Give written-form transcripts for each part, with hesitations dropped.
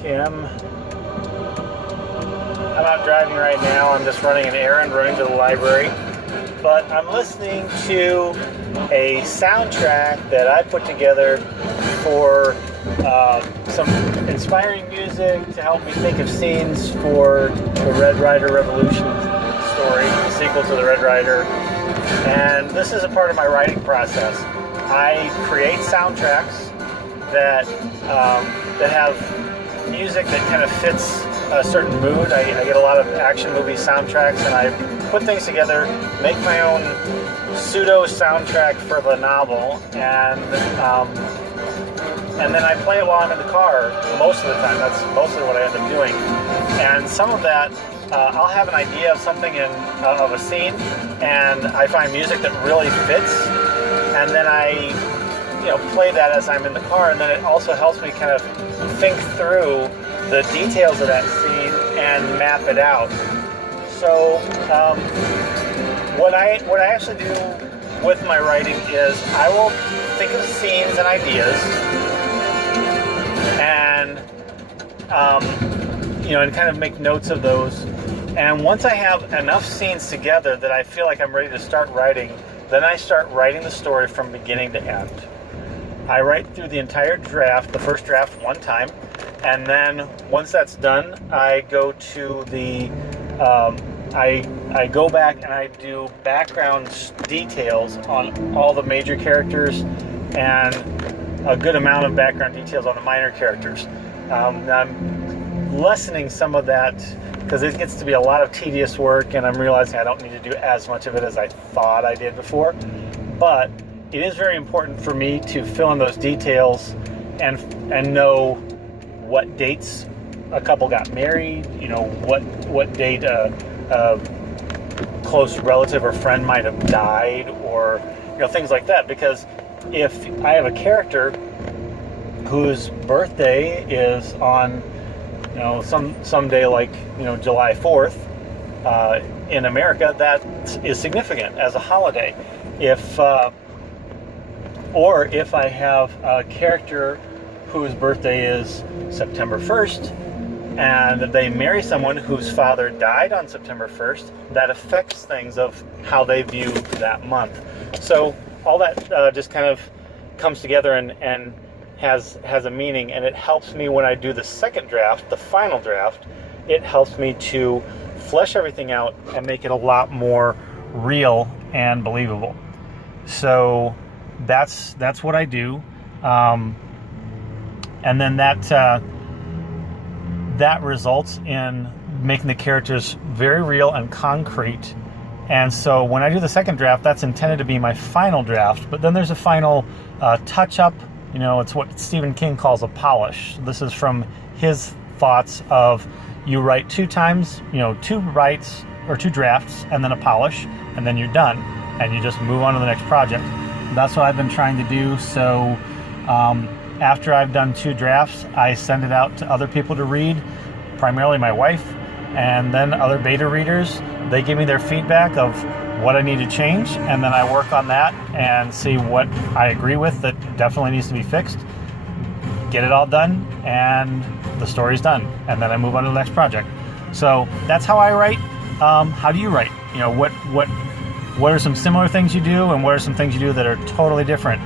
Okay, I'm out driving right now. I'm just running an errand, running to the library. But I'm listening to a soundtrack that I put together for some inspiring music to help me think of scenes for the Red Ryder Revolution story, the sequel to the Red Ryder. And this is a part of my writing process. I create soundtracks that have music that kind of fits a certain mood. I get a lot of action movie soundtracks, and I put things together, make my own pseudo soundtrack for the novel, and then I play it while I'm in the car most of the time. That's mostly what I end up doing. And some of that, I'll have an idea of something of a scene, and I find music that really fits, and then I play that as I'm in the car, and then it also helps me kind of think through the details of that scene and map it out. So what I actually do with my writing is I will think of scenes and ideas, and and kind of make notes of those. And once I have enough scenes together that I feel like I'm ready to start writing, then I start writing the story from beginning to end. I write through the entire draft, the first draft, one time, and then once that's done, I go to the I go back and I do background details on all the major characters and a good amount of background details on the minor characters. I'm lessening some of that because it gets to be a lot of tedious work, and I'm realizing I don't need to do as much of it as I thought I did before. But it is very important for me to fill in those details and know what dates a couple got married, what date a close relative or friend might have died, or things like that. Because if I have a character whose birthday is on some day like July 4th in America, that is significant as a holiday. Or if I have a character whose birthday is September 1st and they marry someone whose father died on September 1st, that affects things of how they view that month. So all that just kind of comes together and has a meaning, and it helps me when I do the second draft, the final draft. It helps me to flesh everything out and make it a lot more real and believable. So that's what I do, and then that results in making the characters very real and concrete. And so when I do the second draft, that's intended to be my final draft, but then there's a final touch-up. It's what Stephen King calls a polish. This is from his thoughts of, you write 2 times, 2 writes or 2 drafts, and then a polish, and then you're done, and you just move on to the next project. That's what I've been trying to do. So after I've done 2 drafts, I send it out to other people to read, primarily my wife, and then other beta readers. They give me their feedback of what I need to change, and then I work on that and see what I agree with that definitely needs to be fixed, get it all done, and the story's done, and then I move on to the next project. So that's how I write. How do you write? What are some similar things you do, and what are some things you do that are totally different?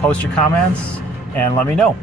Post your comments and let me know.